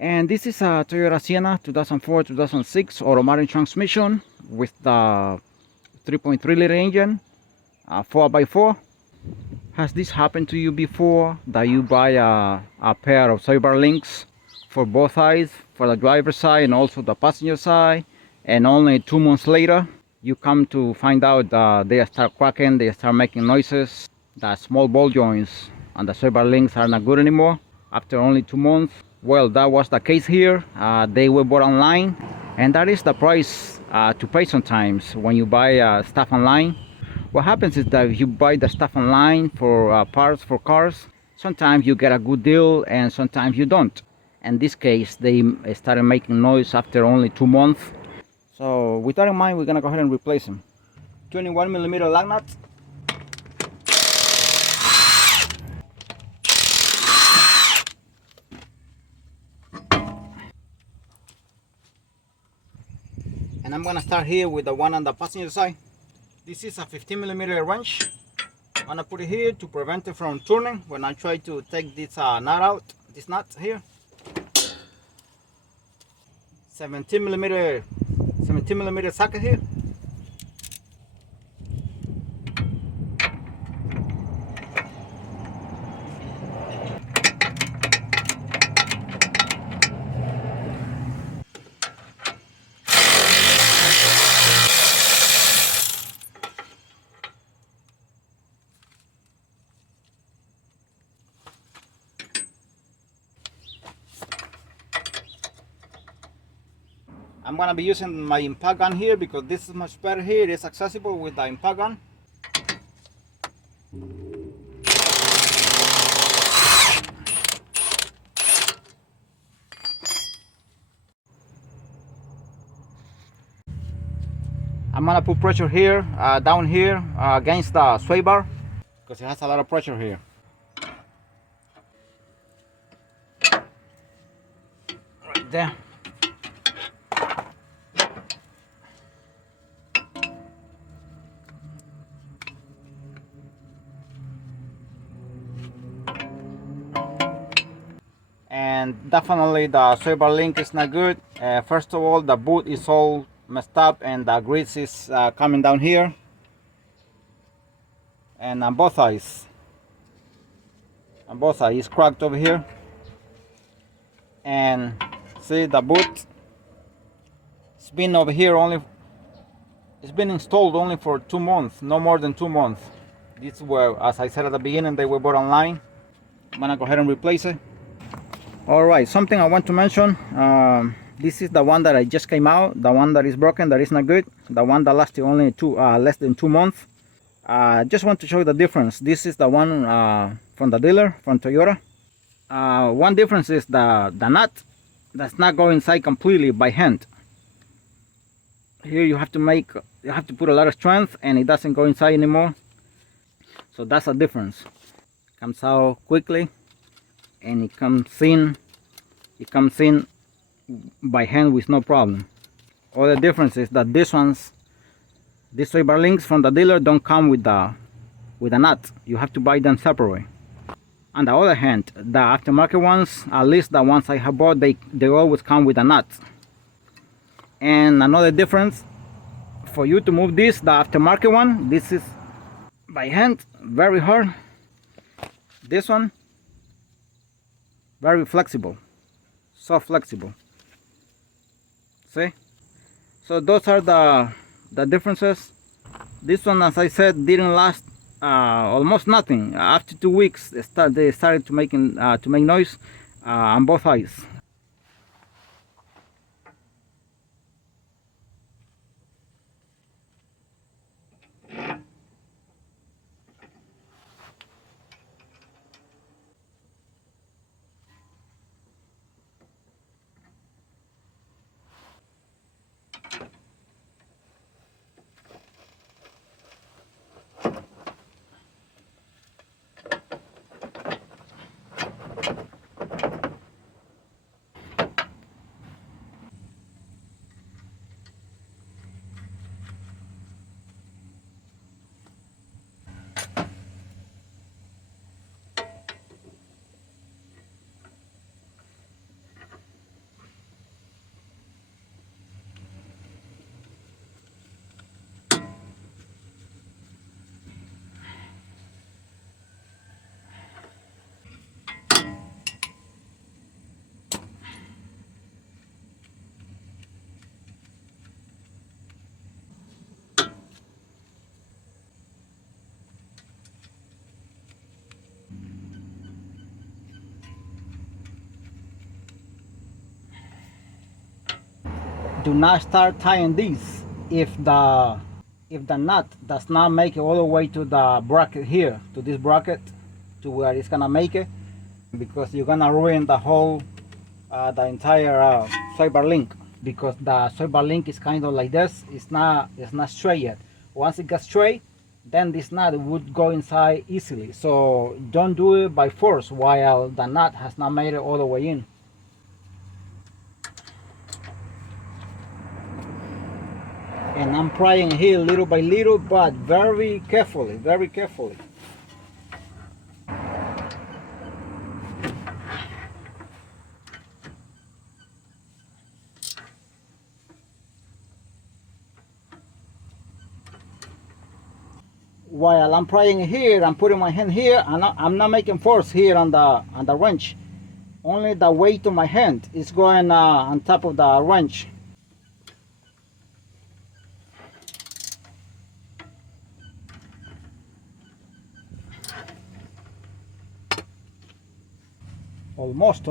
And this is a Toyota Sienna 2004-2006 automatic transmission with the 3.3 liter engine, 4x4. Has this happened to you before, that you buy a pair of cyber links for both sides, for the driver's side and also the passenger side, and only 2 months later you come to find out that they start cracking, they start making noises, the small ball joints and the cyber links are not good anymore after only 2 months? Well, that was the case here. They were bought online, and that is the price to pay sometimes when you buy stuff online. What happens is that if you buy the stuff online for parts for cars, sometimes you get a good deal and sometimes you don't. In this case, they started making noise after only 2 months. So with that in mind, we're gonna go ahead and replace them. 21mm lug nuts. And I'm gonna start here with the one on the passenger side. This is a 15mm wrench. I'm gonna put it here to prevent it from turning when I try to take this nut out, this nut here. 17mm socket here. I'm gonna be using my impact gun here because this is much better here. It is accessible with the impact gun. I'm gonna put pressure here, down here, against the sway bar, because it has a lot of pressure here. Right there. And definitely the sway bar link is not good. First of all, the boot is all messed up and the grease is coming down here. And on both sides. It's cracked over here. And see the boot, it's been over here only, it's been installed only for 2 months, no more than 2 months. These were, as I said at the beginning, they were bought online. I'm gonna go ahead and replace it. All right, something I want to mention, this is the one that I just came out, the one that is broken, that is not good, the one that lasted only less than 2 months. Just want to show you the difference. This is the one from the dealer, from Toyota. One difference is the nut does not go inside completely by hand. Here you have to put a lot of strength and it doesn't go inside anymore. So that's a difference. It comes out quickly and it comes in by hand with no problem. Other difference is that these sway bar links from the dealer don't come with a nut. You have to buy them separately. On the other hand, the aftermarket ones, at least the ones I have bought, they always come with a nut. And another difference, for you to move this, the aftermarket one, this is by hand, very hard. This one, very flexible, so flexible. See? So those are the differences. This one, as I said, didn't last almost nothing. After 2 weeks, they started to make noise on both sides. do not start tying this if the nut does not make it all the way to the bracket here, to this bracket, to where it's gonna make it, because you're gonna ruin the whole the entire sway bar link, because the sway bar link is kind of like this. It's not straight yet. Once it gets straight, then this nut would go inside easily. So don't do it by force while the nut has not made it all the way in. And I'm prying here little by little, but very carefully, very carefully. While I'm prying here, I'm putting my hand here, and I'm not making force here on the wrench. Only the weight of my hand is going on top of the wrench. Almost.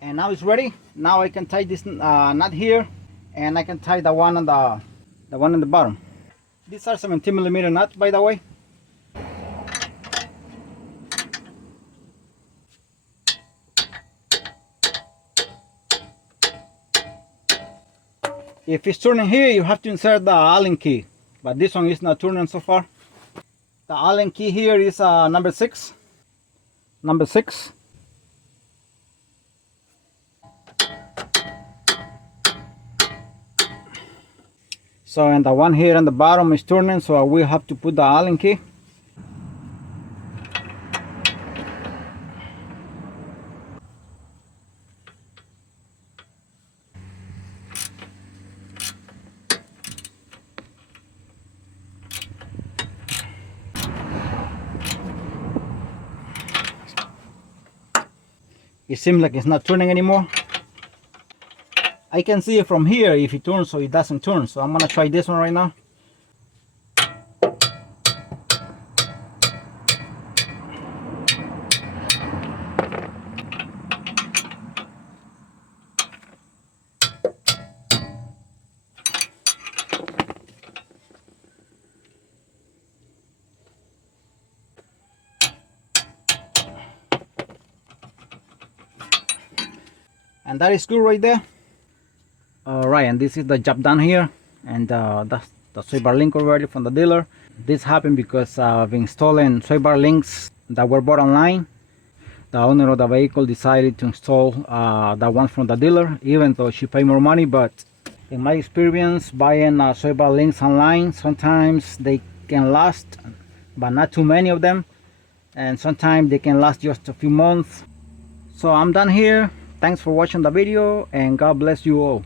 And now it's ready. Now I can tie this nut here, and I can tie the one on the bottom. These are 17mm nuts, by the way. If it's turning here, you have to insert the Allen key, but this one is not turning so far. The Allen key here is number 6. Number 6. So, and the one here on the bottom is turning, so I will have to put the Allen key. It seems like it's not turning anymore. I can see it from here if it turns or it doesn't turn. So I'm gonna try this one right now. And that is good right there. Alright, and this is the job done here, and that's the sway bar link already from the dealer. This happened because of installing sway bar links that were bought online. The owner of the vehicle decided to install the ones from the dealer, even though she paid more money. But in my experience, buying sway bar links online, sometimes they can last, but not too many of them, and sometimes they can last just a few months. So I'm done here. Thanks for watching the video, and God bless you all.